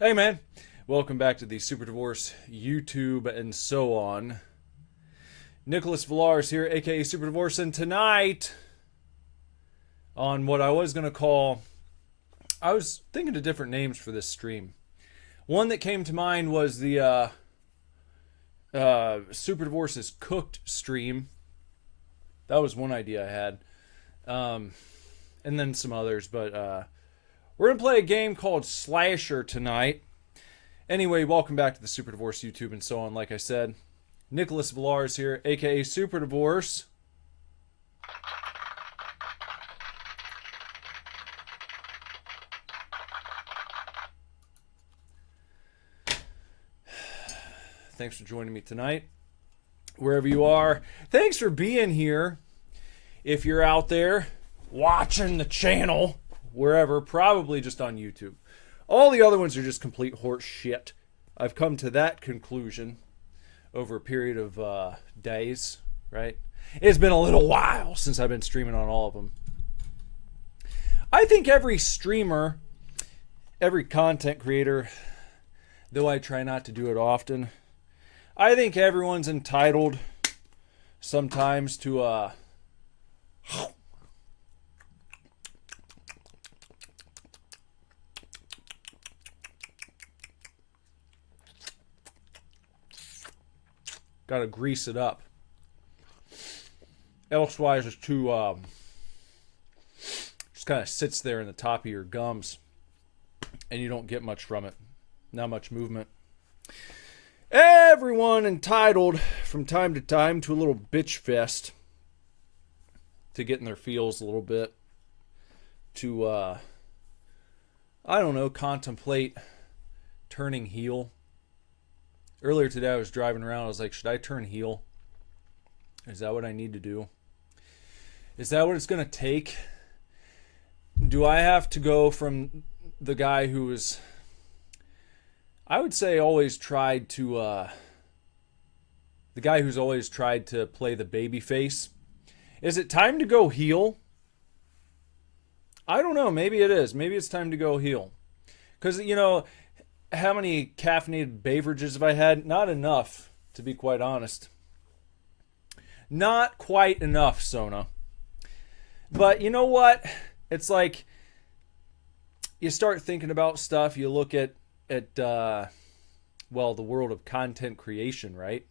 Hey man, welcome back to the Super Divorce YouTube and so on. Nicholas Villars here, aka Super Divorce, and tonight on what I was going to call, I was thinking of different names for this stream. One that came to mind was the Super Divorce's Cooked stream. That was one idea I had. And then some others, but we're going to play a game called Slasher tonight. Anyway, welcome back to the Super Divorce YouTube and so on. Like I said, Nicholas Villars here, aka Super Divorce. Thanks for joining me tonight, wherever you are. Thanks for being here. If you're out there watching the channel, wherever, probably just on YouTube. All the other ones are just complete horse shit. I've come to that conclusion over a period of days, right? It's been a little while since I've been streaming on all of them. I think every streamer, every content creator, though I try not to do it often, I think everyone's entitled sometimes to gotta grease it up. Elsewise, it's too just kind of sits there in the top of your gums, and you don't get much from it. Not much movement. Everyone entitled from time to time to a little bitch fest, to get in their feels a little bit, to I don't know, contemplate turning heel. Earlier today I was driving around, I was like, should I turn heel? Is that what I need to do? Is that what it's going to take? Do I have to go from the guy who was, I would say, always tried to, the guy who's always tried to play the baby face? Is it time to go heel? I don't know. Maybe it is. Maybe it's time to go heel. Because, you know, how many caffeinated beverages have I had? Not enough, to be quite honest. Not quite enough, Sona. But you know what? It's like you start thinking about stuff. You look at well, the world of content creation, right?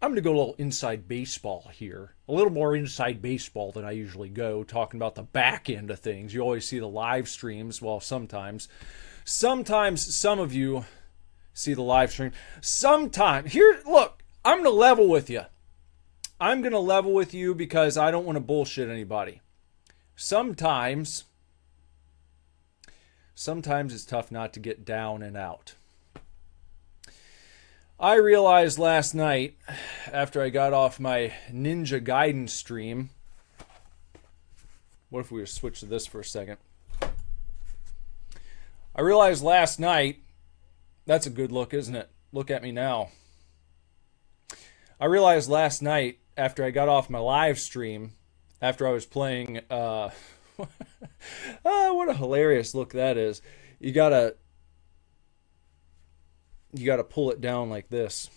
I'm going to go a little inside baseball here. A little more inside baseball than I usually go, talking about the back end of things. You always see the live streams. Well, sometimes some of you see the live stream. Sometimes, here, look, I'm going to level with you. I'm going to level with you because I don't want to bullshit anybody. Sometimes it's tough not to get down and out. I realized last night, after I got off my Ninja Gaiden stream, what if we were to switch to this for a second? I realized last night, that's a good look, isn't it? Look at me now. I realized last night, after I got off my live stream, after I was playing, what a hilarious look that is. You gotta pull it down like this.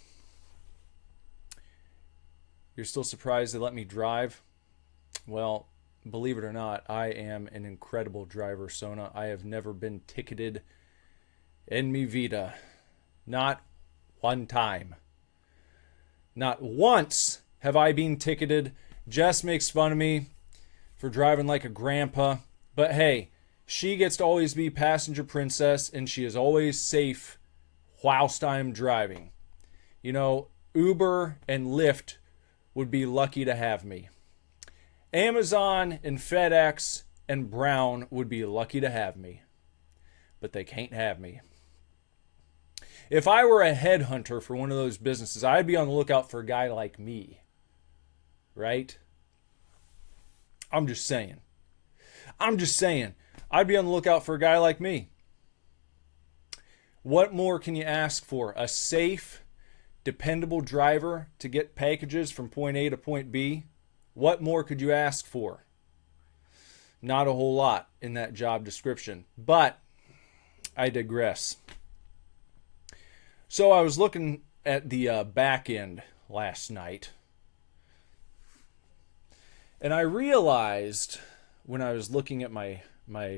You're still surprised they let me drive? Well, believe it or not, I am an incredible driver, Sona. I have never been ticketed in mi vida. Not one time. Not once have I been ticketed. Jess makes fun of me for driving like a grandpa. But hey, she gets to always be passenger princess, and she is always safe whilst I'm driving. You know, Uber and Lyft would be lucky to have me. Amazon and FedEx and Brown would be lucky to have me. But they can't have me. If I were a headhunter for one of those businesses, I'd be on the lookout for a guy like me. Right? I'm just saying. I'd be on the lookout for a guy like me. What more can you ask for? A safe, dependable driver to get packages from point A to point B? What more could you ask for? Not a whole lot in that job description. But I digress. So I was looking at the back end last night, and I realized when I was looking at my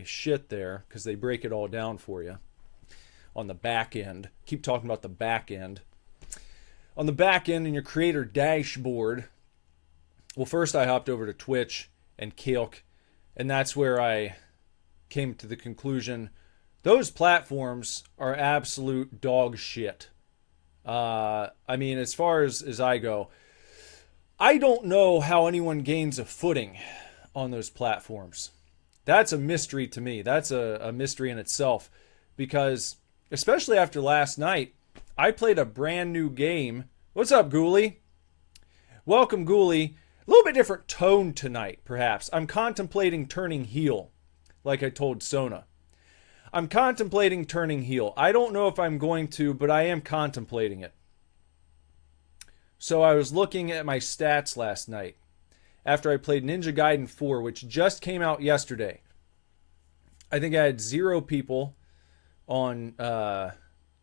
shit there, because they break it all down for you on the back end. Keep talking about the back end. On the back end in your creator dashboard, well, first I hopped over to Twitch and Kilk, and that's where I came to the conclusion those platforms are absolute dog shit. I mean, as far as I go, I don't know how anyone gains a footing on those platforms. That's a mystery to me. That's a mystery in itself, because especially after last night, I played a brand new game. What's up, Ghoulie? Welcome, Ghoulie. A little bit different tone tonight, perhaps. I'm contemplating turning heel, like I told Sona. I'm contemplating turning heel. I don't know if I'm going to, but I am contemplating it. So I was looking at my stats last night after I played Ninja Gaiden 4, which just came out yesterday. I think I had 0 people on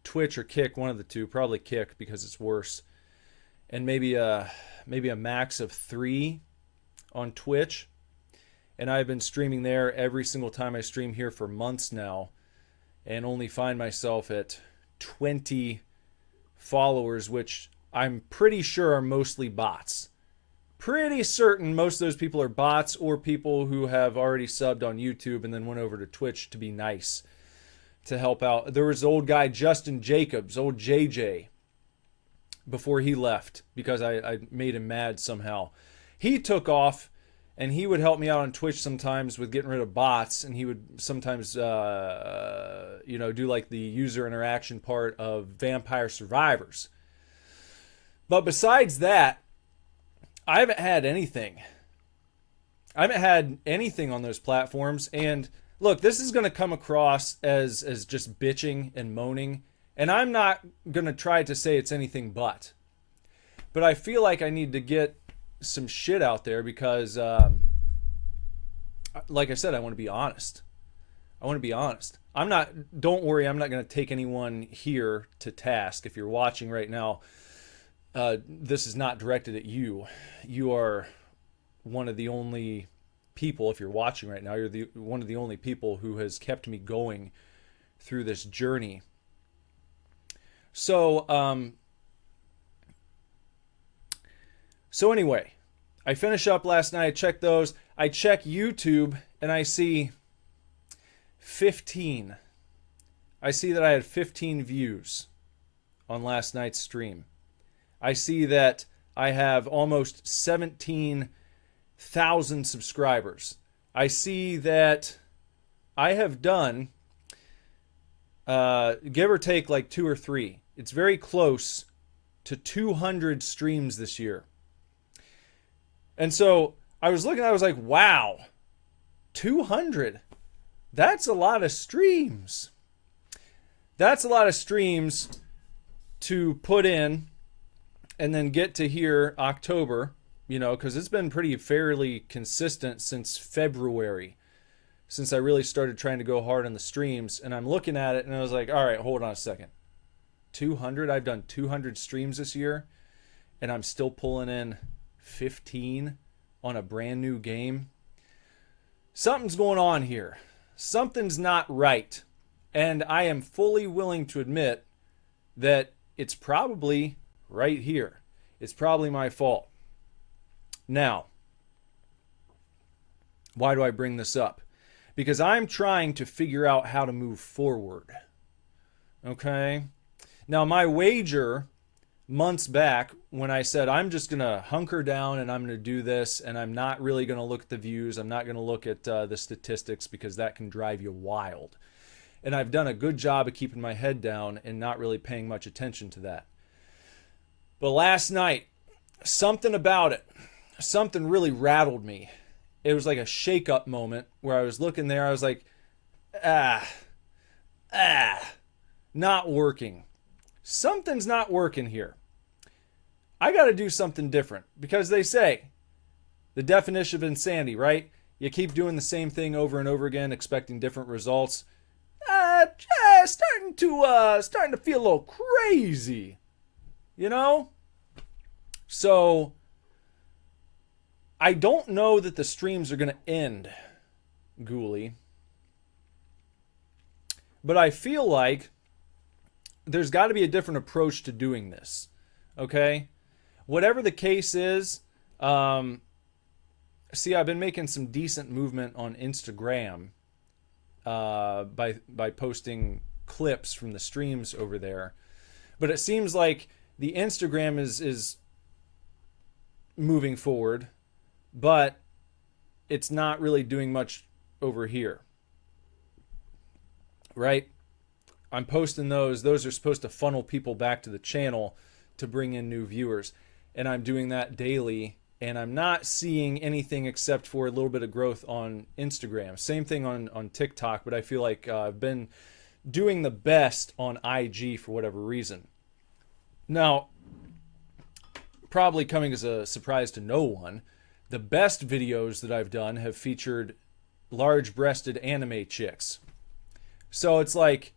Twitch or Kick, one of the two, probably Kick because it's worse, and maybe a max of 3 on Twitch. And I've been streaming there every single time I stream here for months now, and only find myself at 20 followers, which I'm pretty sure are mostly bots. Pretty certain most of those people are bots or people who have already subbed on YouTube and then went over to Twitch to be nice, to help out. There was the old guy, Justin Jacobs, old JJ, before he left because I made him mad somehow. He took off, and he would help me out on Twitch sometimes with getting rid of bots, and he would sometimes, do like the user interaction part of Vampire Survivors. But besides that, I haven't had anything. I haven't had anything on those platforms. And look, this is going to come across as just bitching and moaning. And I'm not going to try to say it's anything but. But I feel like I need to get some shit out there because, like I said, I want to be honest. Don't worry, I'm not going to take anyone here to task. If you're watching right now, this is not directed at you. You are one of the only people, if you're watching right now, you're one of the only people who has kept me going through this journey. So anyway, I finish up last night. I check those. I check YouTube and I see 15. I see that I had 15 views on last night's stream. I see that I have almost 17,000 subscribers. I see that I have done, give or take like 2 or 3. It's very close to 200 streams this year. And so I was looking, I was like, wow, 200. That's a lot of streams. That's a lot of streams to put in and then get to here October, because it's been pretty fairly consistent since February, since I really started trying to go hard on the streams. And I'm looking at it and I was like, all right, hold on a second. 200? I've done 200 streams this year and I'm still pulling in 15 on a brand new game. Something's going on here. Something's not right. And I am fully willing to admit that it's probably right here. It's probably my fault. Now, why do I bring this up? Because I'm trying to figure out how to move forward. Okay? Now, my wager months back when I said I'm just going to hunker down and I'm going to do this and I'm not really going to look at the views. I'm not going to look at the statistics because that can drive you wild. And I've done a good job of keeping my head down and not really paying much attention to that. But last night, something about it, something really rattled me. It was like a shake-up moment where I was looking there. I was like, not working. Something's not working here. I got to do something different because they say the definition of insanity, right? You keep doing the same thing over and over again, expecting different results. starting to feel a little crazy, you know? So I don't know that the streams are going to end, Ghoulie. But I feel like there's got to be a different approach to doing this. Okay? Whatever the case is, see, I've been making some decent movement on Instagram by posting clips from the streams over there. But it seems like the Instagram is moving forward, but it's not really doing much over here. Right? I'm posting those. Those are supposed to funnel people back to the channel to bring in new viewers. And I'm doing that daily. And I'm not seeing anything except for a little bit of growth on Instagram. Same thing on TikTok, but I feel like I've been doing the best on IG for whatever reason. Now, probably coming as a surprise to no one, the best videos that I've done have featured large-breasted anime chicks. So it's like,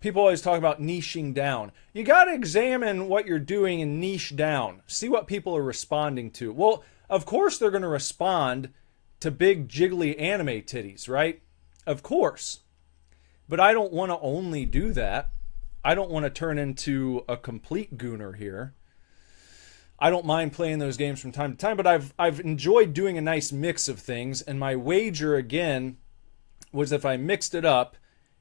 people always talk about niching down. You got to examine what you're doing and niche down. See what people are responding to. Well, of course they're going to respond to big jiggly anime titties, right? Of course. But I don't want to only do that. I don't want to turn into a complete gooner here. I don't mind playing those games from time to time, but I've enjoyed doing a nice mix of things. And my wager, again, was if I mixed it up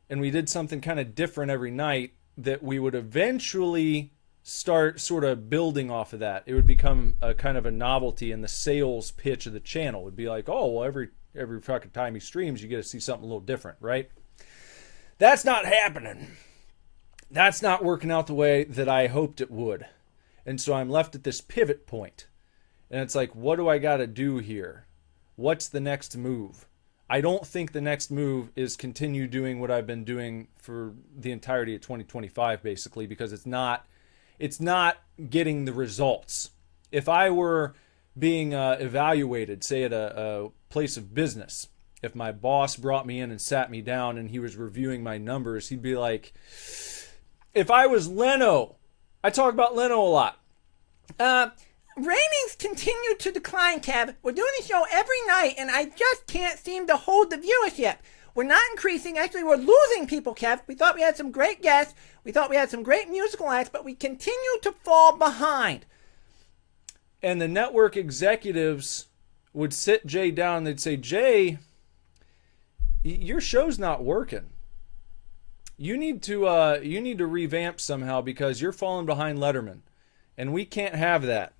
and we did something kind of different every night, that we would eventually start sort of building off of that. It would become a kind of a novelty, and the sales pitch of the channel would be like, oh, well, every fucking time he streams, you get to see something a little different, right? That's not happening. That's not working out the way that I hoped it would. And so I'm left at this pivot point. And it's like, what do I got to do here? What's the next move? I don't think the next move is continue doing what I've been doing for the entirety of 2025, basically, because it's not getting the results. If I were being evaluated, say at a place of business, if my boss brought me in and sat me down and he was reviewing my numbers, he'd be like, if I was Leno, I talk about Leno a lot. Ratings continue to decline, Kev. We're doing a show every night, and I just can't seem to hold the viewership. We're not increasing. Actually, we're losing people, Kev. We thought we had some great guests. We thought we had some great musical acts, but we continue to fall behind. And the network executives would sit Jay down and they'd say, Jay, your show's not working. You need to revamp somehow because you're falling behind Letterman. And we can't have that.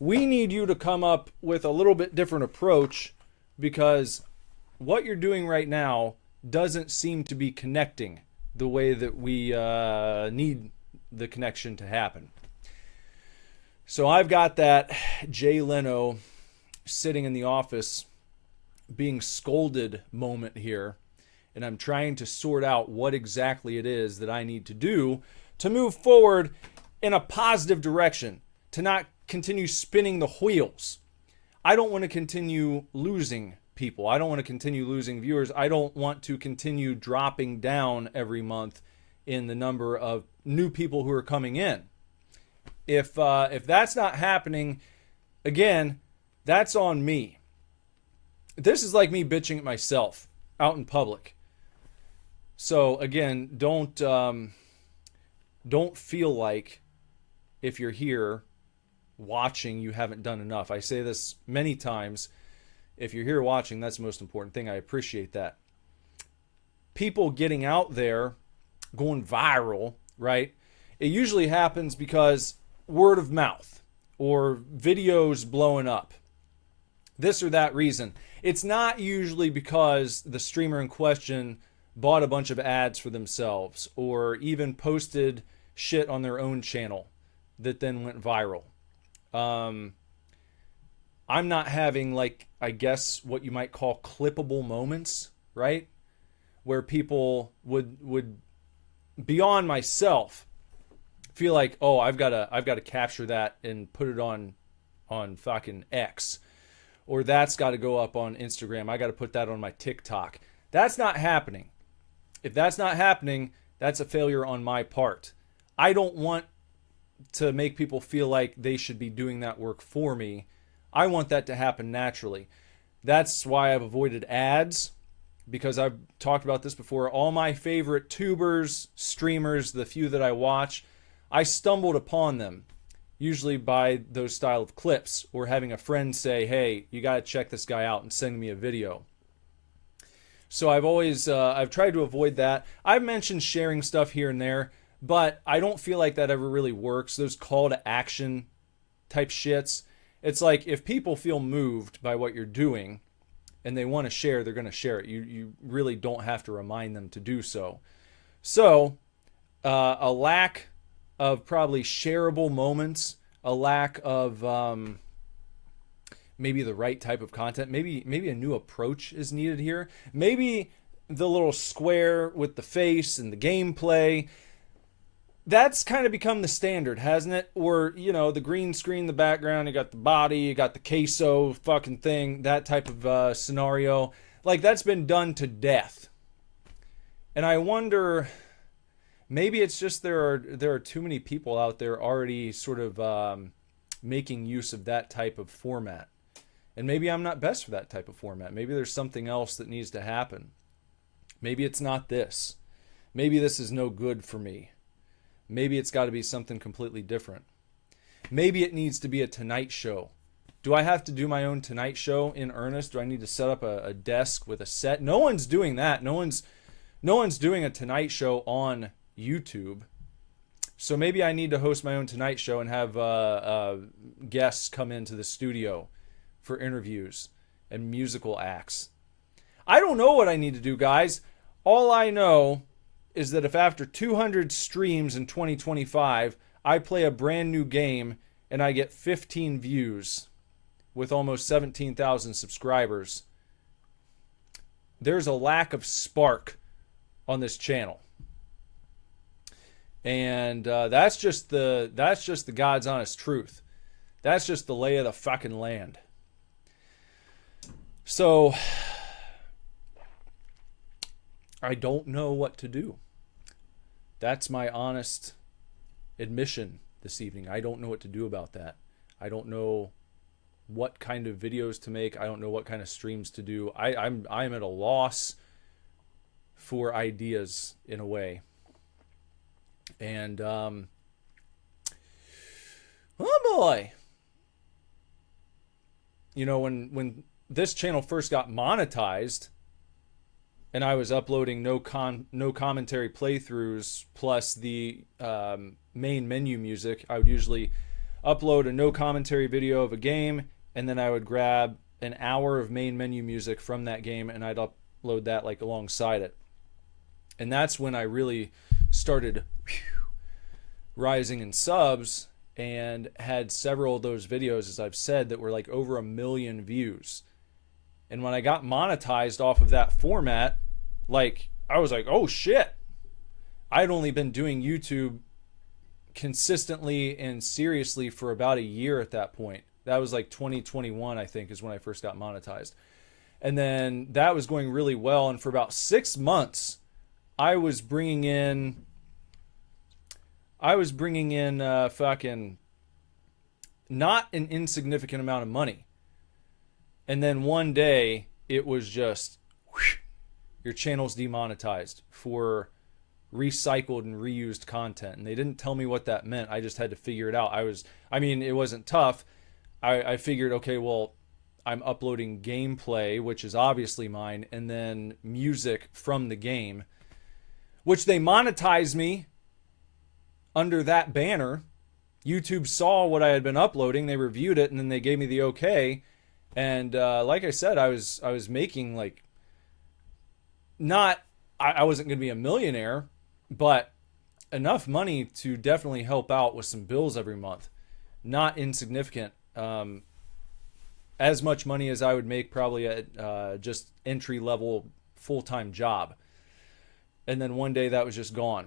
We need you to come up with a little bit different approach because what you're doing right now doesn't seem to be connecting the way that we need the connection to happen. So I've got that Jay Leno sitting in the office being scolded moment here, and I'm trying to sort out what exactly it is that I need to do to move forward in a positive direction, to not continue spinning the wheels. I don't want to continue losing people. I don't want to continue losing viewers. I don't want to continue dropping down every month in the number of new people who are coming in. If that's not happening, again, that's on me. This is like me bitching at myself out in public. So again, don't feel like if you're here watching, you haven't done enough. I say this many times. If you're here watching, that's the most important thing. I appreciate that. People getting out there, going viral, right? It usually happens because word of mouth or videos blowing up. This or that reason. It's not usually because the streamer in question bought a bunch of ads for themselves or even posted shit on their own channel that then went viral. I'm not having, like, I guess what you might call clippable moments, right? Where people would beyond myself feel like, oh, I've got to capture that and put it on fucking X, or that's got to go up on Instagram. I got to put that on my TikTok. That's not happening. If that's not happening, that's a failure on my part. I don't want to make people feel like they should be doing that work for me. I want that to happen naturally. That's why I've avoided ads, because I've talked about this before. All my favorite tubers, streamers, the few that I watch, I stumbled upon them, usually by those style of clips, or having a friend say, hey, you got to check this guy out, and send me a video. So I've tried to avoid that. I've mentioned sharing stuff here and there, but I don't feel like that ever really works. Those call to action type shits. It's like, if people feel moved by what you're doing and they want to share, they're going to share it. You really don't have to remind them to do so. So a lack of probably shareable moments, a lack of maybe the right type of content, maybe a new approach is needed here. Maybe the little square with the face and the gameplay, that's kind of become the standard, hasn't it? Or, the green screen, the background, you got the body, you got the queso fucking thing, that type of scenario. Like, that's been done to death. And I wonder, maybe it's just there are too many people out there already sort of making use of that type of format. And maybe I'm not best for that type of format. Maybe there's something else that needs to happen. Maybe it's not this. Maybe this is no good for me. Maybe it's got to be something completely different. Maybe it needs to be a Tonight Show. Do I have to do my own Tonight Show in earnest? Do I need to set up a desk with a set? No one's doing that. No one's doing a Tonight Show on YouTube. So maybe I need to host my own Tonight Show and have guests come into the studio for interviews and musical acts. I don't know what I need to do, guys. All I know is that if after 200 streams in 2025, I play a brand new game and I get 15 views with almost 17,000 subscribers, there's a lack of spark on this channel. And that's just the God's honest truth. That's just the lay of the fucking land. So I don't know what to do. That's my honest admission this evening. I don't know what to do about that. I don't know what kind of videos to make. I don't know what kind of streams to do. I'm at a loss for ideas in a way. And oh boy. When this channel first got monetized, and I was uploading no commentary playthroughs plus the main menu music, I would usually upload a no commentary video of a game, and then I would grab an hour of main menu music from that game, and I'd upload that like alongside it. And that's when I really started rising in subs, and had several of those videos, as I've said, that were like over 1 million views. And when I got monetized off of that format, like, I was like, oh shit. I'd only been doing YouTube consistently and seriously for about a year at that point. That was like 2021, I think, is when I first got monetized. And then that was going really well. And for about 6 months, I was bringing in fucking not an insignificant amount of money. And then one day it was just, whoosh, your channel's demonetized for recycled and reused content. And they didn't tell me what that meant. I just had to figure it out. It wasn't tough. I figured, okay, well, I'm uploading gameplay, which is obviously mine, and then music from the game, which they monetized me under that banner. YouTube saw what I had been uploading, they reviewed it, and then they gave me the okay. And like I said, I was making like, I wasn't going to be a millionaire, but enough money to definitely help out with some bills every month. Not insignificant. As much money as I would make probably at just entry level full-time job. And then one day that was just gone.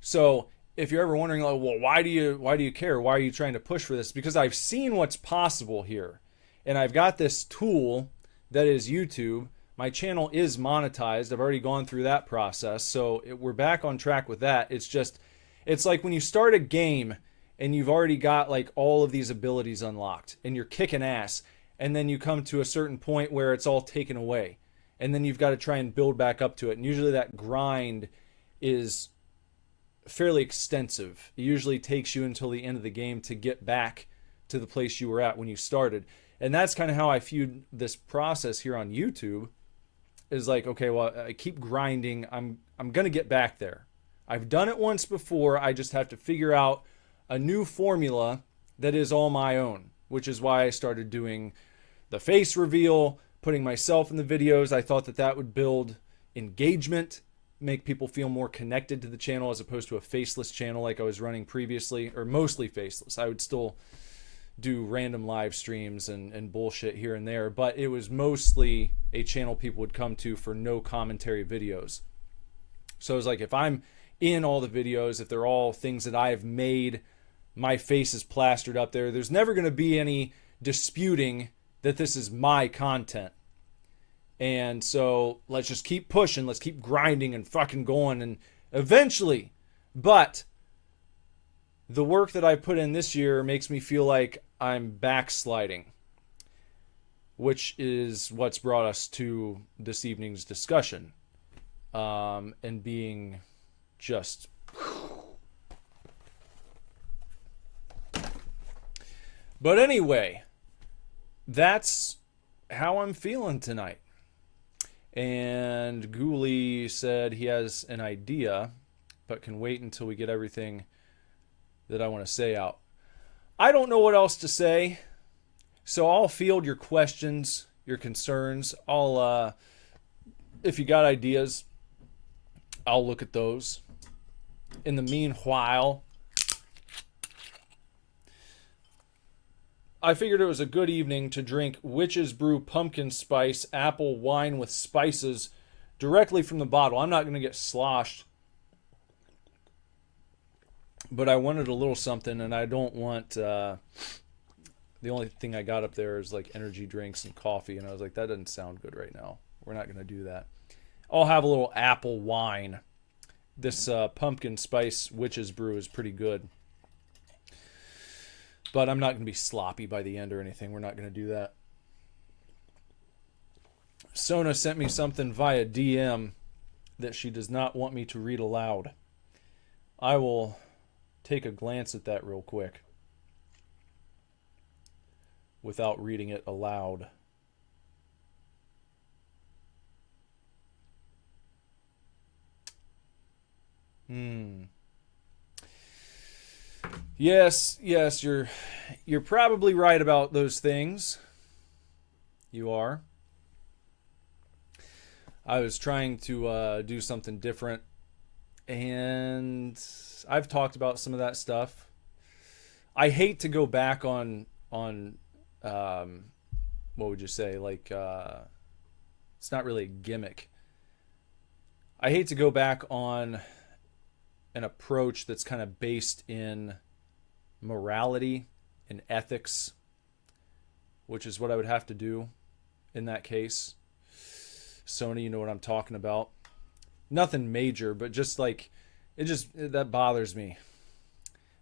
So if you're ever wondering, like, well, why do you care? Why are you trying to push for this? Because I've seen what's possible here. And I've got this tool that is YouTube, My channel is monetized. I've already gone through that process. So we're back on track with that. It's just, it's like when you start a game and you've already got like all of these abilities unlocked and you're kicking ass. And then you come to a certain point where it's all taken away. And then you've got to try and build back up to it. And usually that grind is fairly extensive. It usually takes you until the end of the game to get back to the place you were at when you started. And that's kind of how I viewed this process here on YouTube. Is like, okay, well, I keep grinding. I'm going to get back there. I've done it once before. I just have to figure out a new formula that is all my own, which is why I started doing the face reveal, putting myself in the videos. I thought that that would build engagement, make people feel more connected to the channel as opposed to a faceless channel like I was running previously, or mostly faceless. I would still do random live streams and bullshit here and there, but it was mostly a channel people would come to for no commentary videos. So it's like, if I'm in all the videos, if they're all things that I have made, my face is plastered up there, there's never going to be any disputing that this is my content. And so let's just keep pushing, let's keep grinding and fucking going, and eventually, but the work that I put in this year makes me feel like I'm backsliding, which is what's brought us to this evening's discussion, and being just... But anyway, that's how I'm feeling tonight. And Ghoulie said he has an idea, but can wait until we get everything that I want to say out. I don't know what else to say, so I'll field your questions, your concerns. I'll, if you got ideas, I'll look at those. In the meanwhile, I figured it was a good evening to drink Witch's Brew pumpkin spice apple wine with spices directly from the bottle. I'm not going to get sloshed, but I wanted a little something, and I don't want... the only thing I got up there is like energy drinks and coffee, and I was like, that doesn't sound good right now. We're not going to do that. I'll have a little apple wine. This pumpkin spice Witch's Brew is pretty good. But I'm not going to be sloppy by the end or anything. We're not going to do that. Sona sent me something via DM that she does not want me to read aloud. I will take a glance at that real quick without reading it aloud. Yes, you're probably right about those things. You are. I was trying to do something different, and I've talked about some of that stuff. I hate to go back on what would you say, like it's not really a gimmick. I hate to go back on an approach that's kind of based in morality and ethics, which is what I would have to do in that case. Sony, you know what I'm talking about. Nothing major, but just like, that bothers me.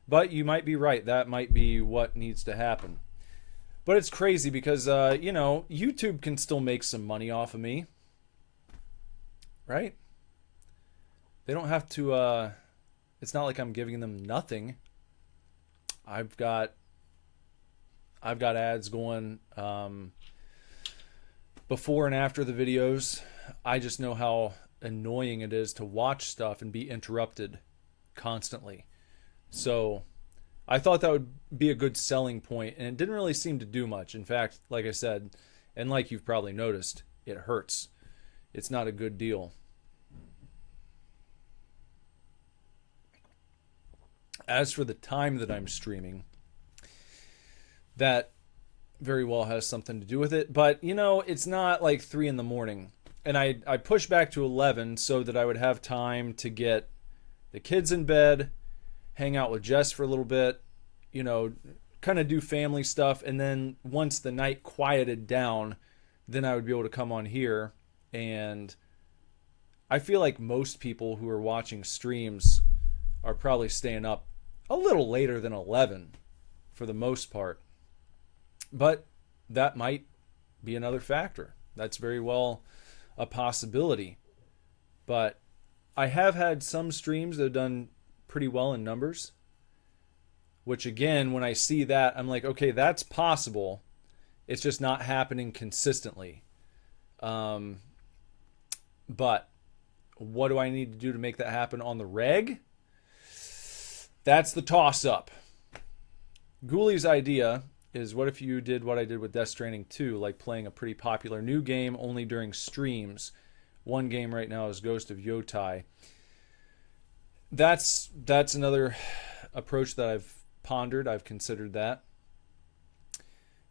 But you might be right. That might be what needs to happen. But it's crazy because, YouTube can still make some money off of me. Right? They don't have to, it's not like I'm giving them nothing. I've got ads going before and after the videos. I just know how annoying it is to watch stuff and be interrupted constantly. So I thought that would be a good selling point, and it didn't really seem to do much. In fact, like I said, and like you've probably noticed, it hurts. It's not a good deal. As for the time that I'm streaming, that very well has something to do with it. But, it's not like 3 in the morning. And I pushed back to 11 so that I would have time to get the kids in bed, hang out with Jess for a little bit, kind of do family stuff. And then once the night quieted down, then I would be able to come on here And I feel like most people who are watching streams are probably staying up a little later than 11 for the most part. But that might be another factor. That's very well a possibility. But I have had some streams that have done pretty well in numbers, which again, when I see that, I'm like, okay, that's possible. It's just not happening consistently. But what do I need to do to make that happen on the reg? That's the toss-up. Ghoulies' idea is, what if you did what I did with Death Stranding 2, like playing a pretty popular new game only during streams. One game right now is Ghost of Yotai. That's another approach that I've pondered. I've considered that.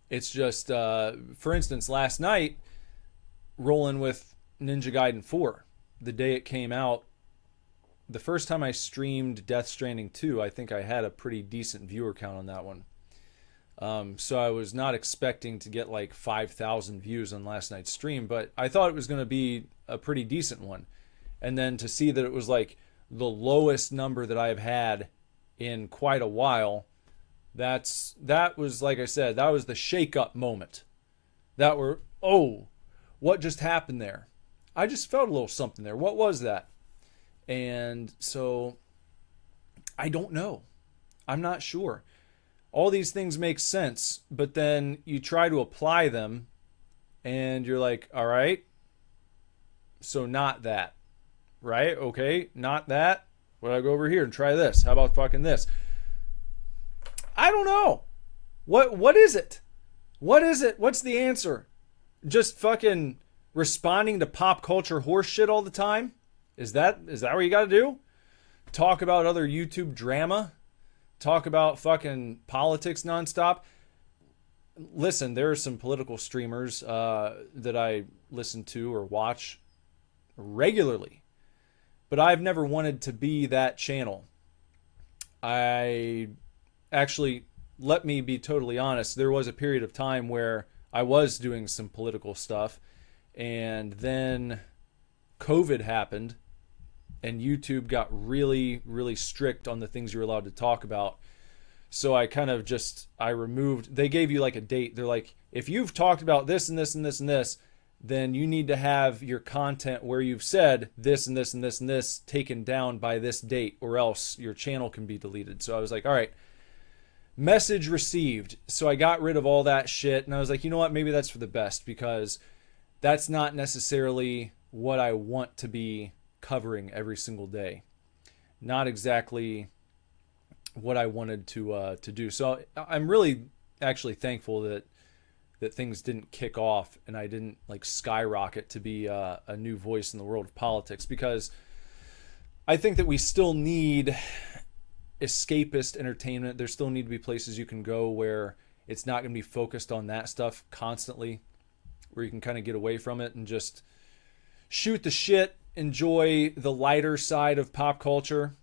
It's just, for instance, last night, rolling with Ninja Gaiden 4, the day it came out, the first time I streamed Death Stranding 2, I think I had a pretty decent viewer count on that one. So I was not expecting to get like 5,000 views on last night's stream, but I thought it was going to be a pretty decent one. And then to see that it was like the lowest number that I've had in quite a while, that was, like I said, that was the shake-up moment. What just happened there? I just felt a little something there. What was that? And so I don't know. I'm not sure. All these things make sense, but then you try to apply them and you're like, all right, so not that, right? Okay, not that. Well, I go over here and try this. How about fucking this? I don't know. What is it? What is it? What's the answer? Just fucking responding to pop culture horse shit all the time? Is that what you got to do? Talk about other YouTube drama? Talk about fucking politics nonstop? Listen, there are some political streamers that I listen to or watch regularly, but I've never wanted to be that channel. Let me be totally honest, there was a period of time where I was doing some political stuff, and then COVID happened, and YouTube got really, really strict on the things you're allowed to talk about. So I kind of removed, they gave you like a date. They're like, if you've talked about this and this and this and this, then you need to have your content where you've said this and this and this and this taken down by this date, or else your channel can be deleted. So I was like, all right, message received. So I got rid of all that shit, and I was like, you know what, maybe that's for the best, because that's not necessarily what I want to be covering every single day. Not exactly what I wanted to do. So I'm really actually thankful that things didn't kick off and I didn't like skyrocket to be a new voice in the world of politics, because I think that we still need escapist entertainment. There still need to be places you can go where it's not going to be focused on that stuff constantly, where you can kind of get away from it and just shoot the shit, enjoy the lighter side of pop culture.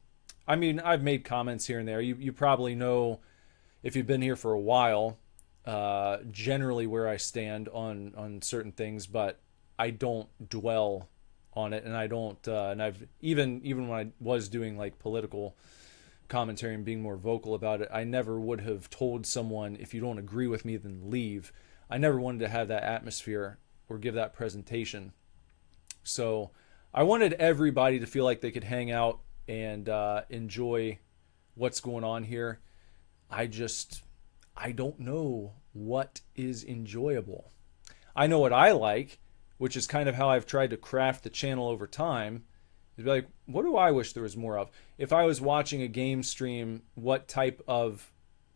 I mean, I've made comments here and there. You probably know, if you've been here for a while, generally where I stand on certain things, but I don't dwell on it, and I don't and I've even when I was doing like political commentary and being more vocal about it, I never would have told someone, if you don't agree with me, then leave. I never wanted to have that atmosphere or give that presentation. So I wanted everybody to feel like they could hang out and enjoy what's going on here. I don't know what is enjoyable. I know what I like, which is kind of how I've tried to craft the channel over time. Is be like, what do I wish there was more of? If I was watching a game stream, what type of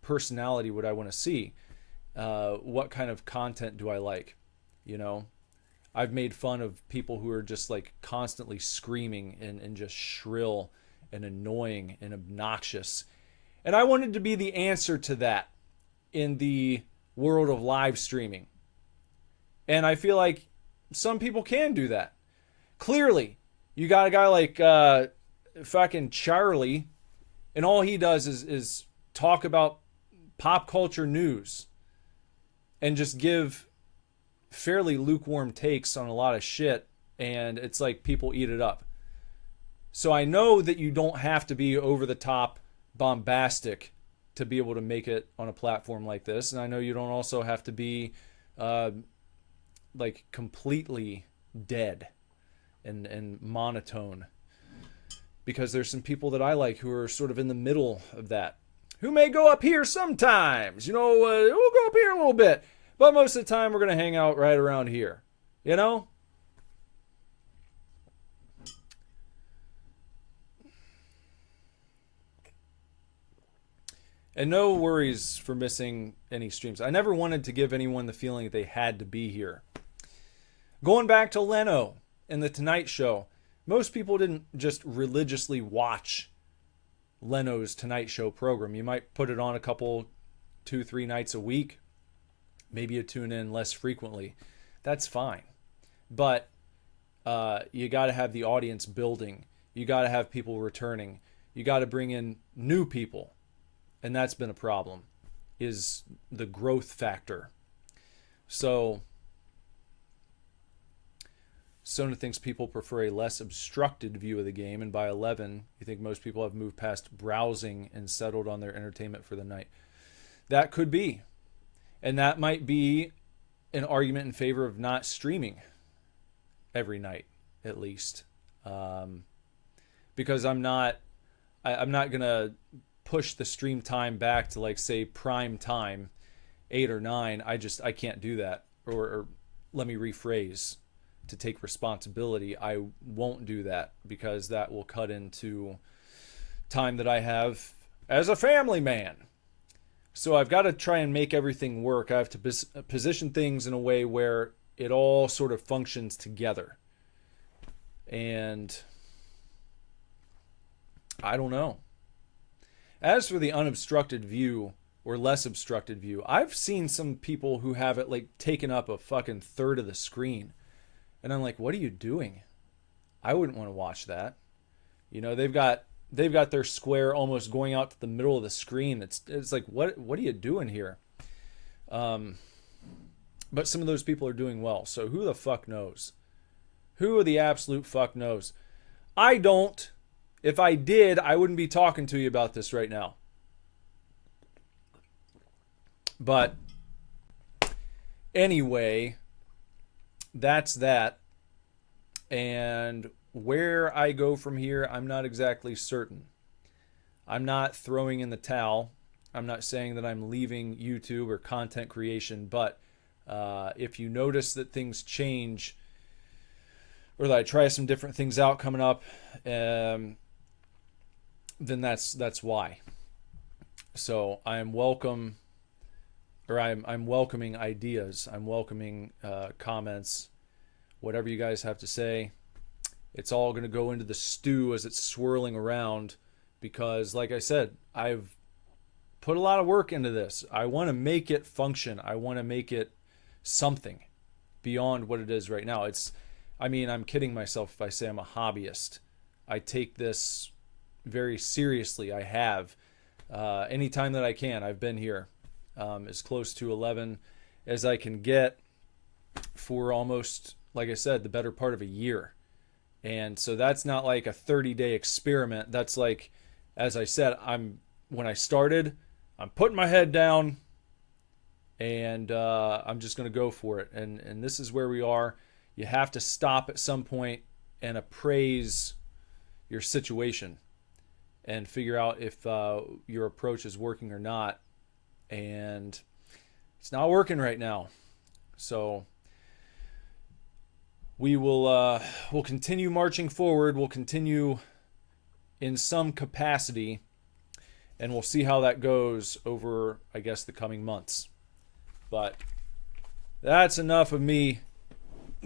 personality would I want to see? What kind of content do I like? You know, I've made fun of people who are just like constantly screaming and just shrill and annoying and obnoxious. And I wanted to be the answer to that in the world of live streaming. And I feel like some people can do that. Clearly, you got a guy like fucking Charlie, and all he does is talk about pop culture news and just give fairly lukewarm takes on a lot of shit, and it's like people eat it up. So I know that you don't have to be over the top bombastic to be able to make it on a platform like this, and I know you don't also have to be like completely dead and monotone, because there's some people that I like who are sort of in the middle of that, who may go up here sometimes, you know, we'll go up here a little bit, but most of the time we're going to hang out right around here, you know? And no worries for missing any streams. I never wanted to give anyone the feeling that they had to be here. Going back to Leno and the Tonight Show, most people didn't just religiously watch Leno's Tonight Show program. You might put it on a couple, 2-3 nights a week. Maybe you tune in less frequently. That's fine. But you got to have the audience building. You got to have people returning. You got to bring in new people. And that's been a problem, is the growth factor. So Sona thinks people prefer a less obstructed view of the game, and by 11, you think most people have moved past browsing and settled on their entertainment for the night. That could be. And that might be an argument in favor of not streaming every night, at least. Because I'm not going to push the stream time back to, like, say, prime time, 8 or 9. I can't do that. Or let me rephrase, to take responsibility, I won't do that, because that will cut into time that I have as a family man. So I've got to try and make everything work. I have to position things in a way where it all sort of functions together. And I don't know. As for the unobstructed view or less obstructed view, I've seen some people who have it like taken up a fucking third of the screen. And I'm like, what are you doing? I wouldn't want to watch that. You know, they've got their square almost going out to the middle of the screen. It's like, what are you doing here? But some of those people are doing well. So who the fuck knows? Who the absolute fuck knows? I don't. If I did, I wouldn't be talking to you about this right now. But anyway, that's that. And where I go from here, I'm not exactly certain. I'm not throwing in the towel. I'm not saying that I'm leaving YouTube or content creation, but if you notice that things change, or that I try some different things out coming up, then that's why. So I'm welcoming ideas. I'm welcoming comments, whatever you guys have to say. It's all going to go into the stew as it's swirling around, because like I said, I've put a lot of work into this. I want to make it function. I want to make it something beyond what it is right now. I'm kidding myself if I say I'm a hobbyist. I take this very seriously. I have. Anytime that I can, I've been here as close to 11 as I can get for almost, like I said, the better part of a year. And so that's not like a 30-day experiment. That's like, as I said, when I started, I'm putting my head down and I'm just going to go for it. And this is where we are. You have to stop at some point and appraise your situation and figure out if your approach is working or not. And it's not working right now. So we'll continue marching forward. We'll continue in some capacity, and we'll see how that goes over, I guess, the coming months. But that's enough of me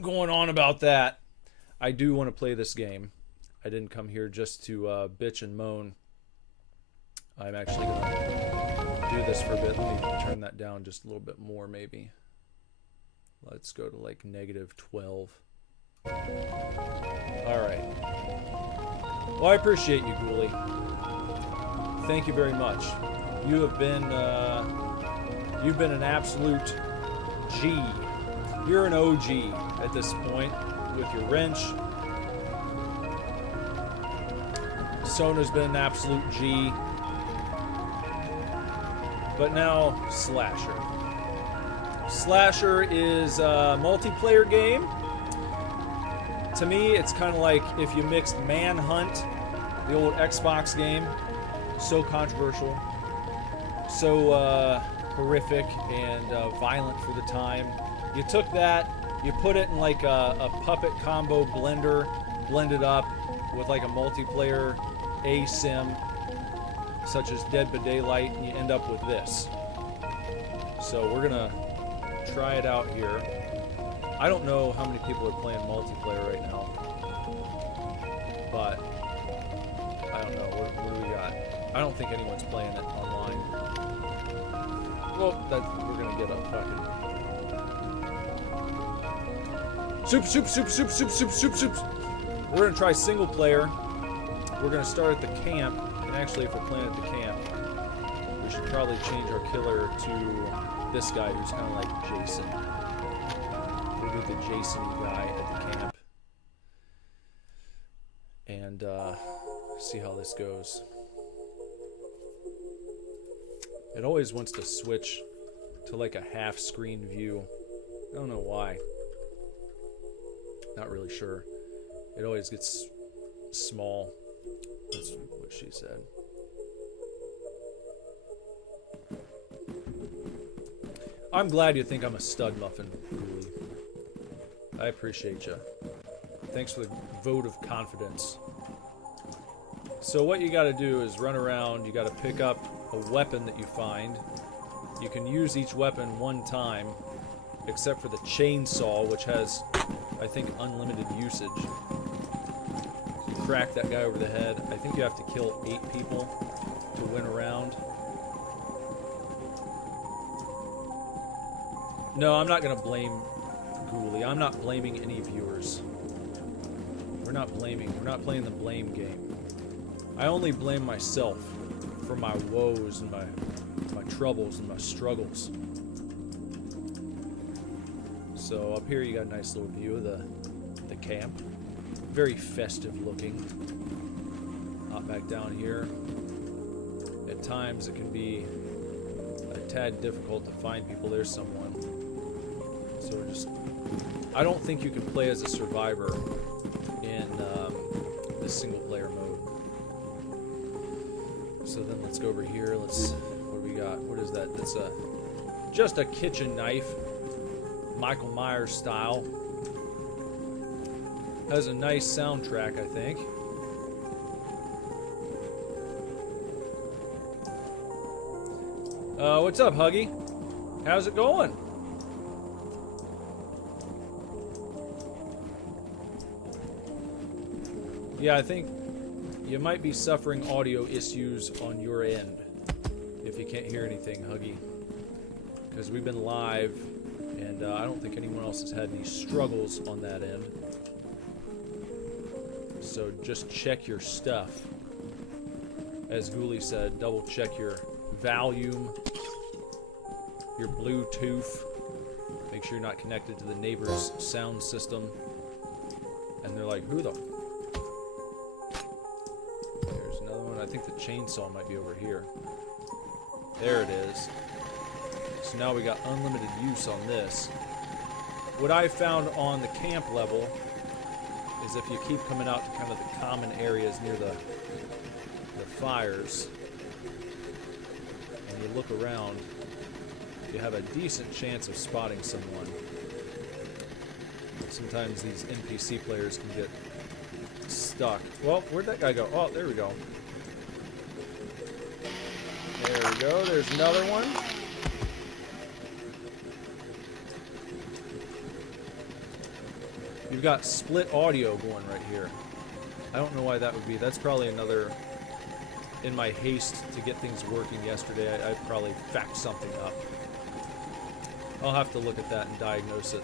going on about that. I do want to play this game. I didn't come here just to bitch and moan. I'm actually going to do this for a bit. Let me turn that down just a little bit more, maybe. Let's go to like -12. Alright. Well, I appreciate you, Ghoulie. Thank you very much. You've been an absolute G. You're an OG at this point. with your wrench. Sona's been an absolute G. But now, Slasher. Slasher is a multiplayer game. To me, it's kind of like if you mixed Manhunt, the old Xbox game, so controversial, so horrific and violent for the time. You took that, you put it in like a puppet combo blender, blended up with like a multiplayer A-sim, such as Dead by Daylight, and you end up with this. So we're gonna try it out here. I don't know how many people are playing multiplayer right now, but I don't know. What do we got? I don't think anyone's playing it online. Well, we're gonna get a fucking soup. We're gonna try single player. We're gonna start at the camp, and actually, if we're playing at the camp, we should probably change our killer to this guy who's kind of like Jason. We'll do the Jason guy at the camp, and see how this goes. It always wants to switch to like a half-screen view. I don't know why. Not really sure. It always gets small. That's what she said. I'm glad you think I'm a stud muffin, Louie. I appreciate you. Thanks for the vote of confidence. So what you gotta do is run around, you gotta pick up a weapon that you find. You can use each weapon one time, except for the chainsaw, which has, I think, unlimited usage. You crack that guy over the head. I think you have to kill 8 people to win a round. No, I'm not gonna blame Ghoulie. I'm not blaming any viewers. We're not playing the blame game. I only blame myself for my woes and my troubles and my struggles. So up here you got a nice little view of the camp. Very festive looking. Hop back down here. At times it can be a tad difficult to find people. There's someone. So I don't think you can play as a survivor in this single player mode. So then let's go over here. What do we got? What is that? That's just a kitchen knife. Michael Myers style. Has a nice soundtrack, I think. What's up, Huggy? How's it going? Yeah, I think you might be suffering audio issues on your end if you can't hear anything, Huggy. Because we've been live, and I don't think anyone else has had any struggles on that end. So just check your stuff. As Ghoulie said, double check your volume, your Bluetooth. Make sure you're not connected to the neighbor's sound system. And they're like, who the... There's another one. I think the chainsaw might be over here. There it is. So now we got unlimited use on this. What I found on the camp level is if you keep coming out to kind of the common areas near the fires, and you look around, you have a decent chance of spotting someone. Sometimes these NPC players can get stuck. Well, where'd that guy go? Oh, there we go. There we go. There's another one. You've got split audio going right here. I don't know why that would be. That's probably another... In my haste to get things working yesterday, I probably faxed something up. I'll have to look at that and diagnose it.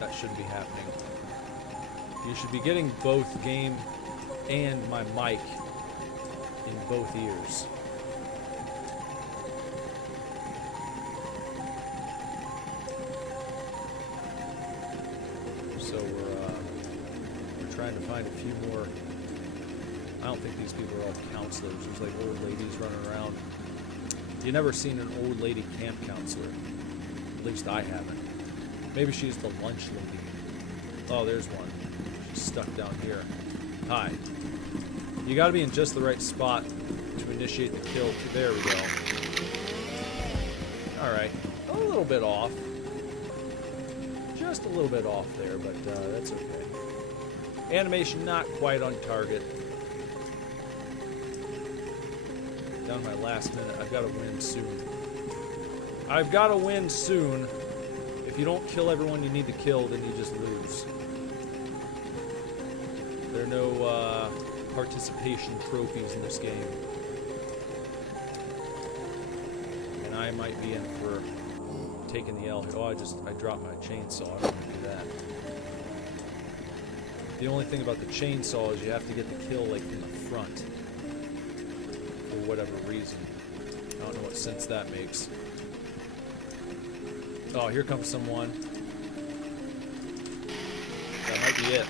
That shouldn't be happening. You should be getting both game and my mic in both ears. So trying to find a few more. I don't think these people are all counselors. There's like old ladies running around. You never seen an old lady camp counselor. At least I haven't. Maybe she's the lunch lady. Oh, there's one. She's stuck down here. Hi. You gotta be in just the right spot to initiate the kill. There we go. Alright. A little bit off. Just a little bit off there, but that's okay. Animation not quite on target. Down to my last minute. I've got to win soon. I've got to win soon. If you don't kill everyone you need to kill, then you just lose. There are no participation trophies in this game. And I might be in for taking the L. Oh, I dropped my chainsaw. I don't want to do that. The only thing about the chainsaw is you have to get the kill like from the front. For whatever reason. I don't know what sense that makes. Oh, here comes someone. That might be it.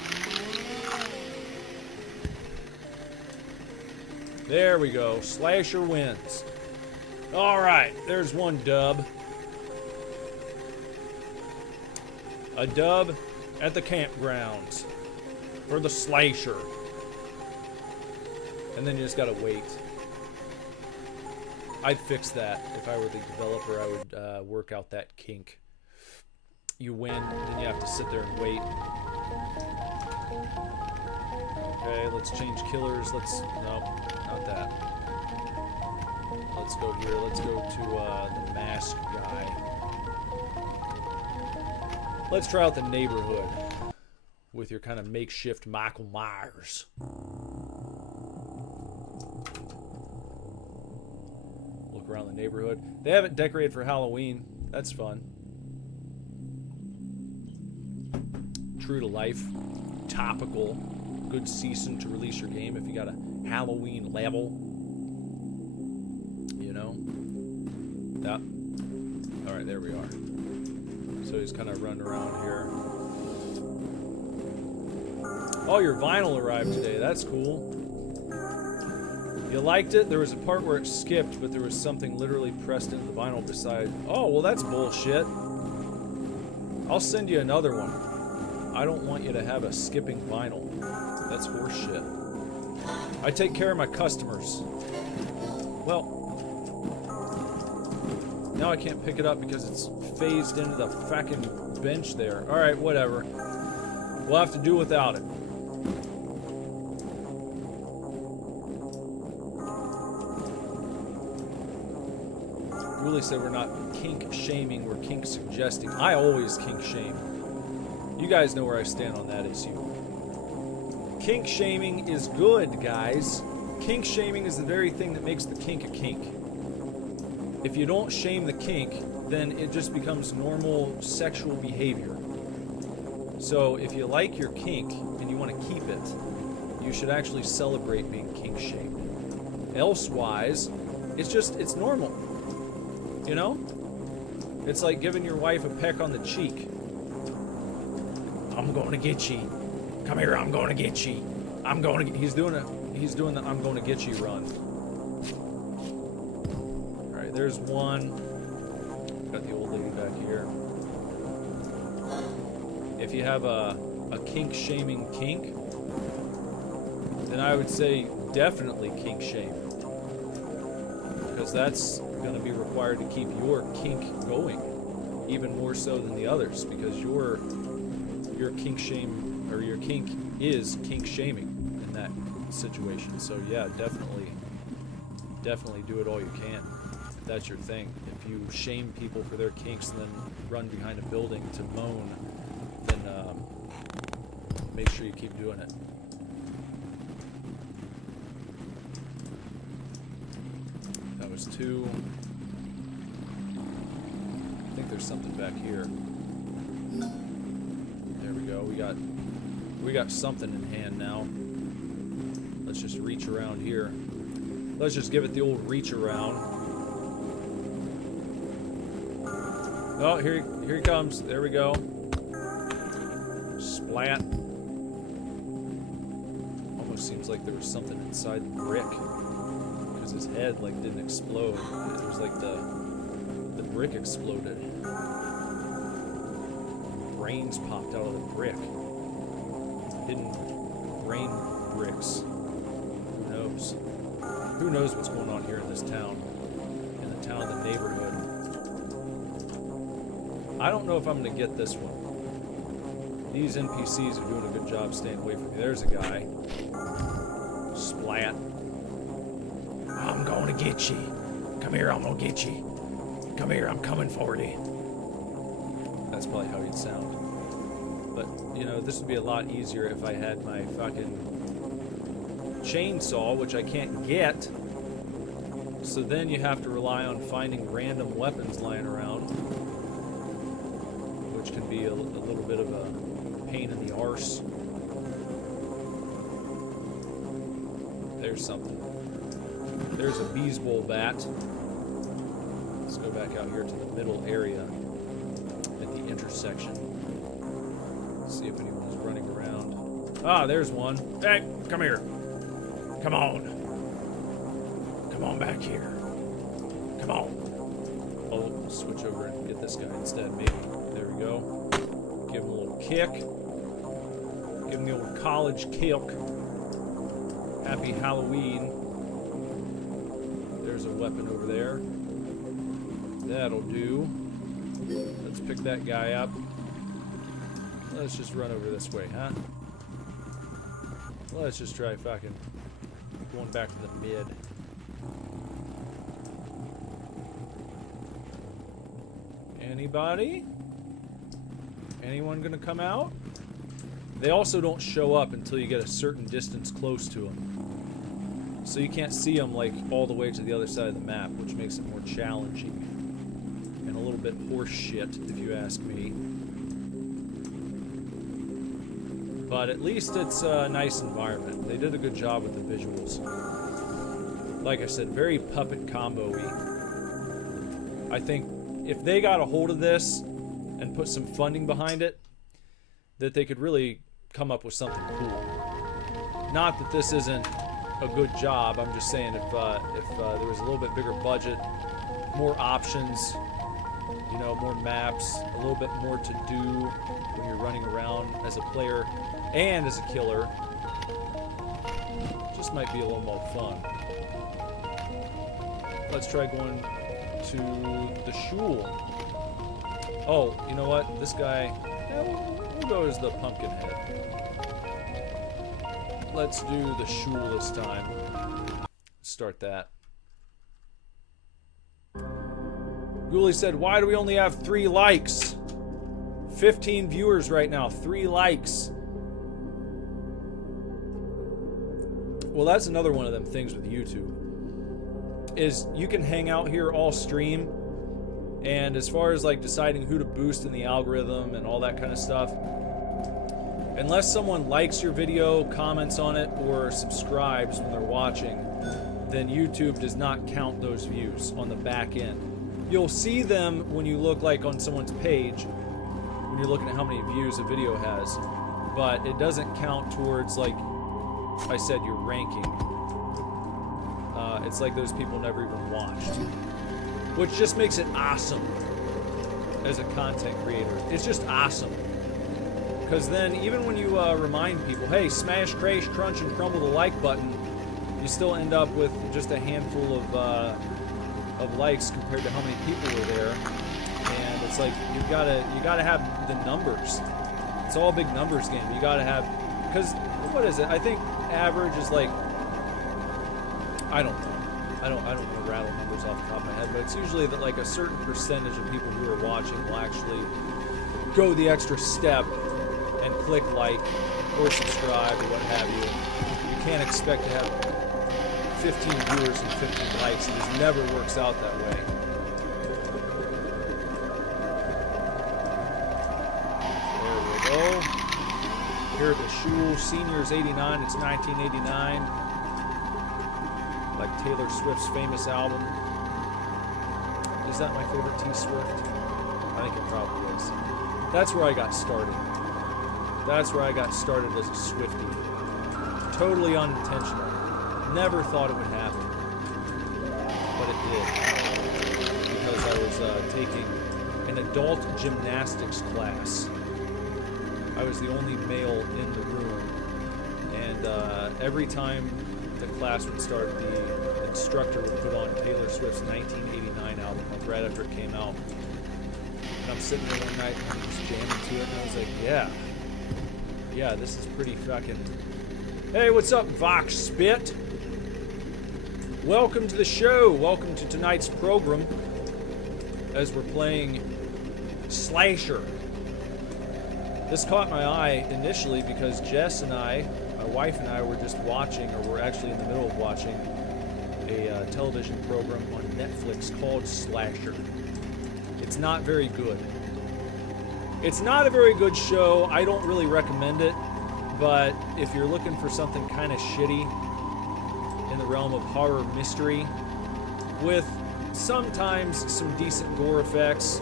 There we go. Slasher wins. Alright, there's one dub. A dub at the campgrounds for the slasher. And then you just gotta wait. I'd fix that. If I were the developer, I would work out that kink. You win, and then you have to sit there and wait. Okay, let's change killers. No, not that. Let's go here. Let's go to the masked guy. Let's try out the neighborhood with your kind of makeshift Michael Myers. Look around the neighborhood. They have it decorated for Halloween. That's fun. True to life. Topical. Good season to release your game if you got a Halloween level. You know? Yeah. Alright, there we are. So he's kind of running around here. Oh, your vinyl arrived today. That's cool. You liked it? There was a part where it skipped, but there was something literally pressed into the vinyl beside. Oh, well, that's bullshit. I'll send you another one. I don't want you to have a skipping vinyl. That's horseshit. I take care of my customers. Well, now I can't pick it up because it's phased into the fucking bench there. Alright, whatever. We'll have to do without it. Julie said we're not kink shaming, we're kink suggesting. I always kink shame. You guys know where I stand on that issue. Kink shaming is good, guys. Kink shaming is the very thing that makes the kink a kink. If you don't shame the kink, then it just becomes normal sexual behavior. So if you like your kink and you want to keep it, you should actually celebrate being kink shamed. Elsewise, it's normal. You know? It's like giving your wife a peck on the cheek. I'm going to get you. Come here, I'm going to get you. I'm going to get... He's doing the I'm going to get you run. Alright, there's one. Got the old lady back here. If you have a kink-shaming kink, then I would say definitely kink shame. Because that's going to be required to keep your kink going. Even more so than the others. Because your kink shame, or your kink is kink shaming in that situation. So yeah, definitely do it all you can. If that's your thing. If you shame people for their kinks and then run behind a building to moan, then make sure you keep doing it. That was 2. I think there's something back here. There we go. We got something in hand now. Let's just reach around here. Let's just give it the old reach around. Oh, here he comes. There we go. Splat. almost seems like there was something inside the brick. Because his head, like, didn't explode. It was like the brick exploded. Brains popped out of the brick. Hidden brain bricks. Who knows? Who knows what's going on here in this town? In the town, the neighborhood. I don't know if I'm going to get this one. These NPCs are doing a good job staying away from me. There's a guy. Splat. I'm going to get you. Come here, I'm going to get you. Come here, I'm coming for you. That's probably how he'd sound. But, you know, this would be a lot easier if I had my fucking chainsaw, which I can't get. So then you have to rely on finding random weapons lying around, which can be a little bit of a pain in the arse. There's something. There's a Beesbowl bat. Let's go back out here to the middle area at the intersection. See if anyone's running around. Ah, there's one. Hey, come here. Come on. Come on back here. Come on. Oh, we'll switch over and get this guy instead, maybe. There we go. Give him a little kick. Give him the old college kick. Happy Halloween. There's a weapon over there. That'll do. Let's pick that guy up. Let's just run over this way, huh? Let's just try fucking going back to the mid. Anybody? Anyone gonna come out? They also don't show up until you get a certain distance close to them. So you can't see them like all the way to the other side of the map, which makes it more challenging. And a little bit horse shit, if you ask me. But at least it's a nice environment. They did a good job with the visuals. Like I said, very puppet combo-y. I think if they got a hold of this and put some funding behind it, that they could really come up with something cool. Not that this isn't a good job. I'm just saying if there was a little bit bigger budget, more options, you know, more maps, a little bit more to do when you're running around as a player and as a killer, just might be a little more fun. Let's try going to the shul. Oh, you know what? This guy, we'll go as the pumpkin head. Let's do the shul this time. Start that. Ghoulie said, why do we only have 3 likes? 15 viewers right now, 3 likes. Well, that's another one of them things with YouTube. Is you can hang out here all stream, and as far as like deciding who to boost in the algorithm and all that kind of stuff, unless someone likes your video, comments on it, or subscribes when they're watching, then YouTube does not count those views on the back end. You'll see them when you look like on someone's page, when you're looking at how many views a video has, but it doesn't count towards, like I said, your ranking. It's like those people never even watched, which just makes it awesome as a content creator. It's just awesome. Because then, even when you remind people, hey, smash, crash, crunch, and crumble the like button, you still end up with just a handful of likes compared to how many people were there. And it's like you gotta have the numbers. It's all a big numbers game. You gotta have, because what is it? I think average is like, I don't know. I don't want to rattle numbers off the top of my head, but it's usually that like a certain percentage of people who are watching will actually go the extra step and click like or subscribe or what have you. You can't expect to have 15 viewers and 15 likes. It just never works out that way. There we go. Here at the Shul, Seniors 89. It's 1989. Like Taylor Swift's famous album. Is that my favorite T Swift? I think it probably is. That's where I got started. That's where I got started as a Swiftie. Totally unintentional. Never thought it would happen. But it did. Because I was taking an adult gymnastics class. I was the only male in the room. And every time the class would start, the instructor would put on Taylor Swift's 1989 album, like right after it came out. And I'm sitting there one night and I'm just jamming to it, and I was like, yeah, this is pretty fucking... Hey, what's up, Vox Spit? Welcome to the show. Welcome to tonight's program as we're playing Slasher. This caught my eye initially because Jess and I, my wife and I, were just watching, or we're actually in the middle of watching, a television program on Netflix called Slasher. It's not very good. It's not a very good show. I don't really recommend it, but if you're looking for something kind of shitty in the realm of horror mystery, with sometimes some decent gore effects,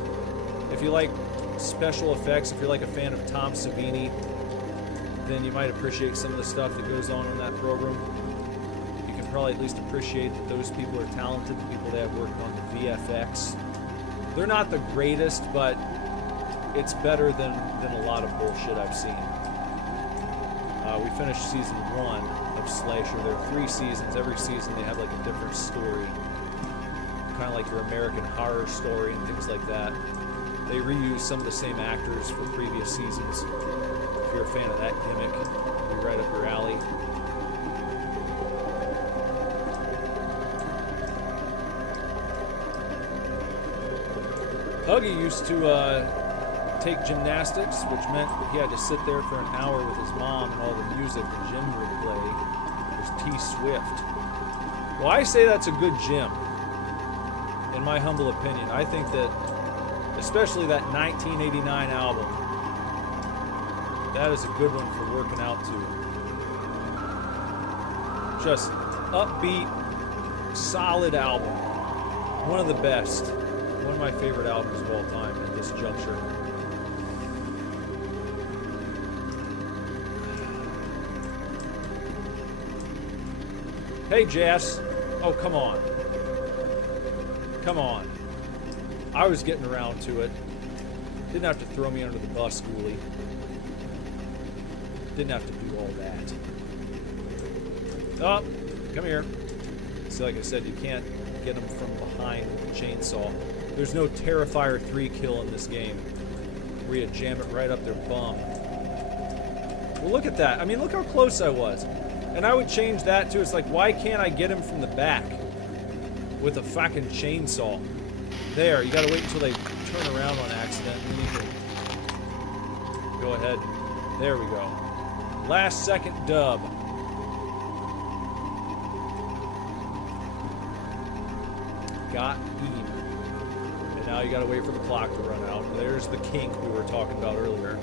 if you like special effects, if you're like a fan of Tom Savini, then you might appreciate some of the stuff that goes on that program. You can probably at least appreciate that those people are talented, the people they have working on the VFX. They're not the greatest, but it's better than a lot of bullshit I've seen. We finished season 1 of Slasher. There are 3 seasons. Every season they have like a different story. Kind of like your American Horror Story and things like that. They reuse some of the same actors for previous seasons. If you're a fan of that gimmick, it'll be right up your alley. Huggy used to take gymnastics, which meant that he had to sit there for an hour with his mom, and all the music the gym would play was T-Swift. Well, I say that's a good gym, in my humble opinion. I think that, especially that 1989 album, that is a good one for working out to. Just upbeat, solid album. One of the best. One of my favorite albums of all time at this juncture. Hey, Jess. Oh, come on. Come on. I was getting around to it. Didn't have to throw me under the bus, Ghoulie. Didn't have to do all that. Oh, come here. See, like I said, you can't get them from behind with the chainsaw. There's no Terrifier 3 kill in this game, where you jam it right up their bum. Well, look at that. I mean, look how close I was. And I would change that, too. It's like, why can't I get him from the back with a fucking chainsaw? There, you gotta wait until they turn around on accident, and then you can go ahead. There we go. Last second dub. Got him. And now you gotta wait for the clock to run out. There's the kink we were talking about earlier.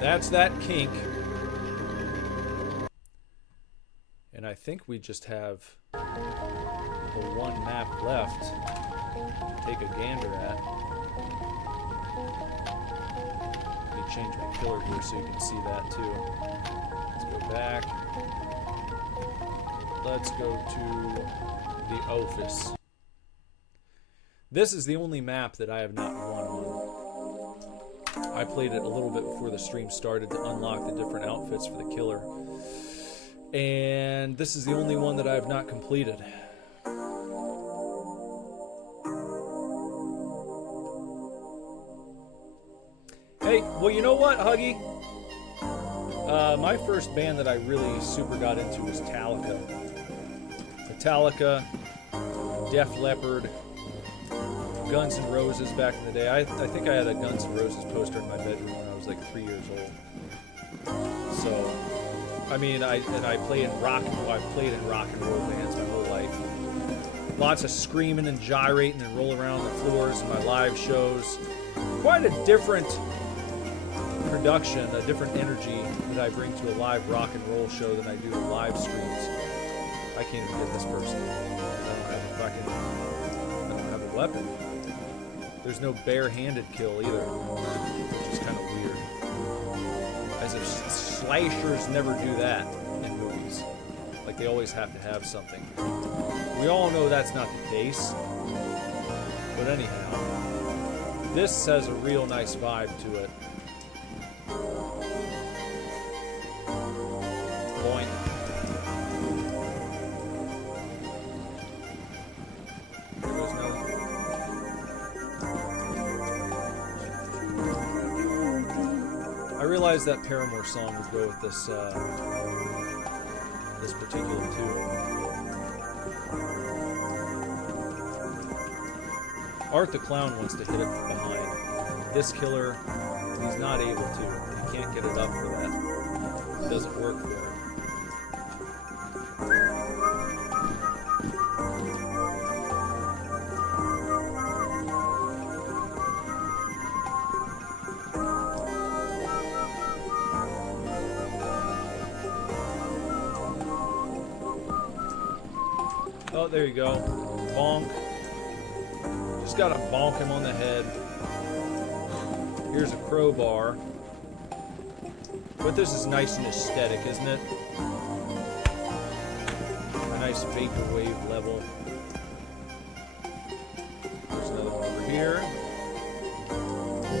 That's that kink. And I think we just have the one map left to take a gander at. Let me change my killer here so you can see that too. Let's go back. Let's go to the office. This is the only map that I have not won on. I played it a little bit before the stream started to unlock the different outfits for the killer. And this is the only one that I have not completed. Hey, well, you know what, Huggy? My first band that I really super got into was Metallica, Def Leppard, Guns N' Roses back in the day. I think I had a Guns N' Roses poster in my bedroom when I was like 3 years old. So, I mean, I played in rock and roll bands my whole life. Lots of screaming and gyrating and rolling around the floors in my live shows. Quite a different production, a different energy that I bring to a live rock and roll show than I do to live streams. I can't even get this person. I don't have a weapon. There's no bare-handed kill either, which is kind of weird. I As if slashers never do that in movies. Like they always have to have something. We all know that's not the case. But anyhow, this has a real nice vibe to it. Boing. There goes another. I realized that Paramore song would go with this this particular tune. Art the Clown wants to hit it from behind. This killer, he's not able to. He can't get it up for that. It doesn't work for him. Oh, there you go. Bonk. Just gotta bonk him on the head. Here's a crowbar. But this is nice and aesthetic, isn't it? A nice vaporwave level. There's another one over here.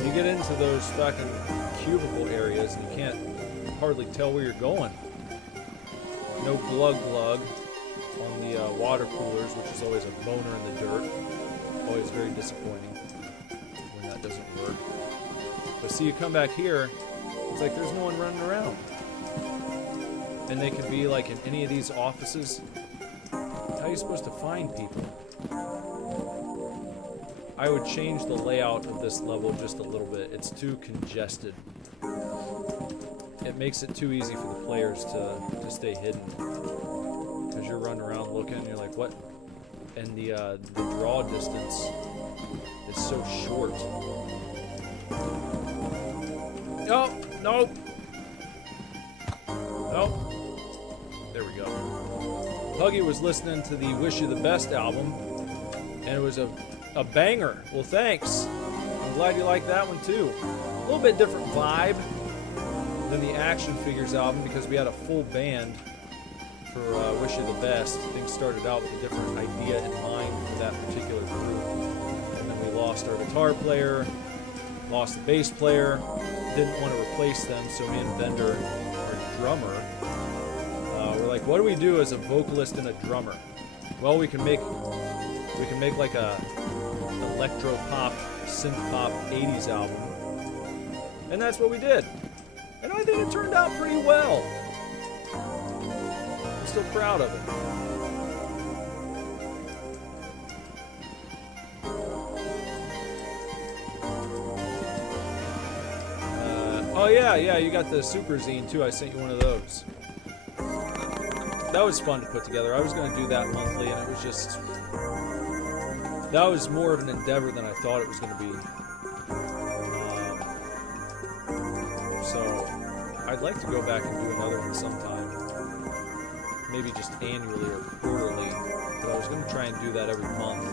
You get into those fucking cubicle areas and you can't hardly tell where you're going. No glug glug on the water coolers, which is always a boner in the dirt. Always very disappointing when that doesn't work. But see, you come back here, it's like there's no one running around. And they could be like in any of these offices. How are you supposed to find people? I would change the layout of this level just a little bit. It's too congested. It makes it too easy for the players to stay hidden. Because you're running around looking and you're like, what? And the draw distance is so short. Oh, nope. Nope. There we go. Huggy was listening to the Wish You the Best album, and it was a banger. Well, thanks. I'm glad you like that one too. A little bit different vibe than the Action Figures album because we had a full band for Wish You the Best. Things started out with a different idea in mind for that particular group. And then we lost our guitar player, lost the bass player, didn't want to replace them, so me and Bender, our drummer, we're like, what do we do as a vocalist and a drummer? Well, we can make like a electro pop, synth pop 80s album. And that's what we did. And I think it turned out pretty well. I'm still proud of it. Oh yeah, you got the Super Zine too. I sent you one of those. That was fun to put together. I was going to do that monthly, and it was just... That was more of an endeavor than I thought it was going to be. So, I'd like to go back and do another one sometime. Maybe just annually or quarterly. But I was going to try and do that every month.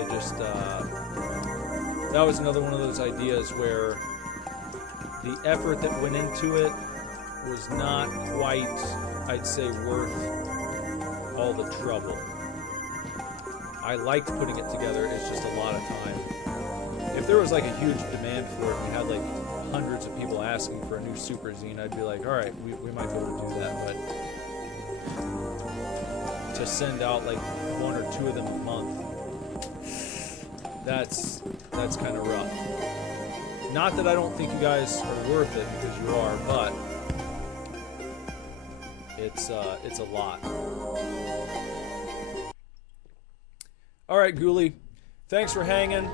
It just... that was another one of those ideas where the effort that went into it was not quite, I'd say, worth all the trouble. I liked putting it together, it's just a lot of time. If there was like a huge demand for it, we had like hundreds of people asking for a new Super Zine, I'd be like, alright, we might be able to do that, but to send out like one or two of them a month, that's kind of rough. Not that I don't think you guys are worth it, because you are, but it's a lot. Alright, Ghoulie. Thanks for hanging.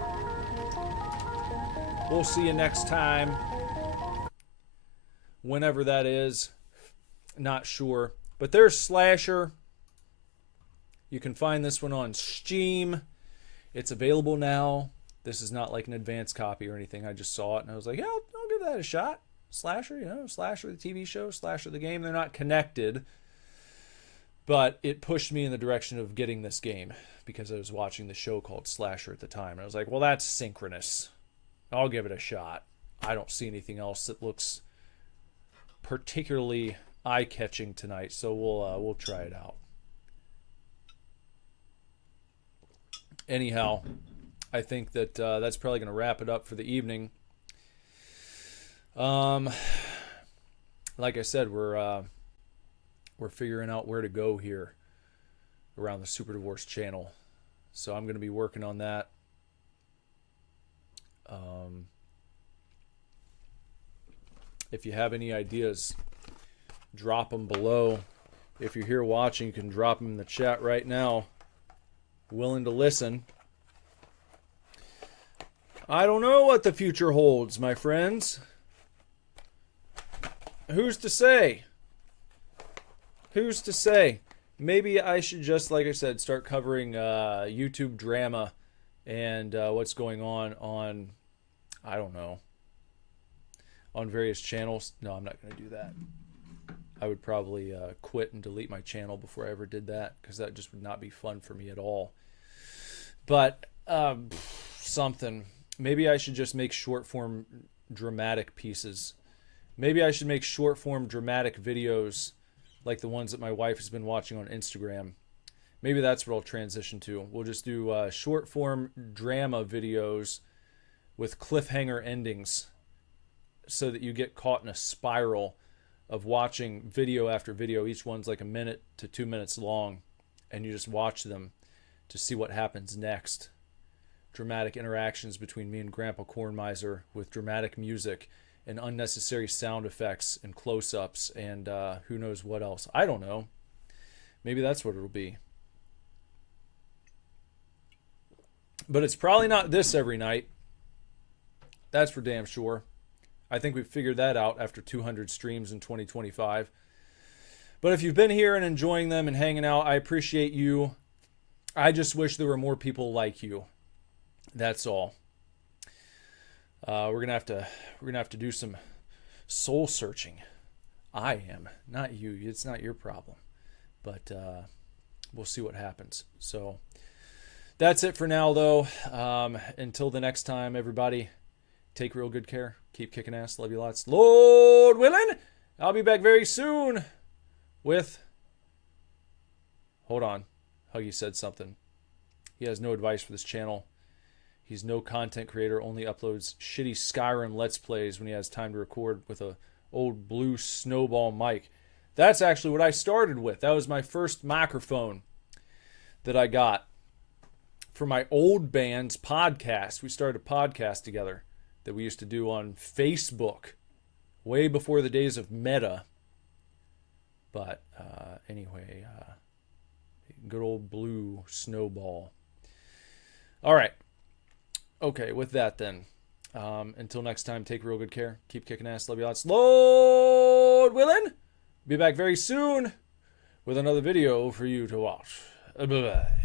We'll see you next time. Whenever that is. Not sure. But there's Slasher. You can find this one on Steam. It's available now. This is not like an advanced copy or anything. I just saw it and I was like, yeah, I'll give that a shot. Slasher, Slasher the TV show, Slasher the game. They're not connected. But it pushed me in the direction of getting this game because I was watching the show called Slasher at the time. And I was like, well, that's synchronous. I'll give it a shot. I don't see anything else that looks particularly eye-catching tonight, so we'll try it out. Anyhow, I think that that's probably going to wrap it up for the evening. Like I said, we're figuring out where to go here around the Super Divorce channel, so I'm going to be working on that. If you have any ideas, drop them below. If you're here watching, you can drop them in the chat right now. Willing to listen. I don't know what the future holds, my friends. Who's to say? Who's to say? Maybe I should just, like I said, start covering YouTube drama and what's going on, I don't know, on various channels. No, I'm not going to do that. I would probably quit and delete my channel before I ever did that, because that just would not be fun for me at all. But something. Maybe I should just make short form dramatic pieces. Maybe I should make short form dramatic videos like the ones that my wife has been watching on Instagram. Maybe that's what I'll transition to. We'll just do short form drama videos with cliffhanger endings, so that you get caught in a spiral of watching video after video. Each one's like 1 minute to 2 minutes long, and you just watch them to see what happens next. Dramatic interactions between me and Grandpa Cornmiser with dramatic music and unnecessary sound effects and close-ups and who knows what else. I don't know. Maybe that's what it'll be. But it's probably not this every night. That's for damn sure. I think we've figured that out after 200 streams in 2025. But if you've been here and enjoying them and hanging out, I appreciate you. I just wish there were more people like you. That's all. We're gonna have to do some soul searching. I am, not you. It's not your problem. But we'll see what happens. So that's it for now, though. Until the next time, everybody, take real good care. Keep kicking ass. Love you lots. Lord willing, I'll be back very soon with... Hold on. Huggy said something. He has no advice for this channel. He's no content creator, only uploads shitty Skyrim Let's Plays when he has time to record with a old blue snowball mic. That's actually what I started with. That was my first microphone that I got for my old band's podcast. We started a podcast together that we used to do on Facebook way before the days of Meta. But anyway, good old blue snowball. All right. Okay, with that then. Until next time, take real good care. Keep kicking ass. Love you lots. Lord willing, be back very soon with another video for you to watch. Bye-bye.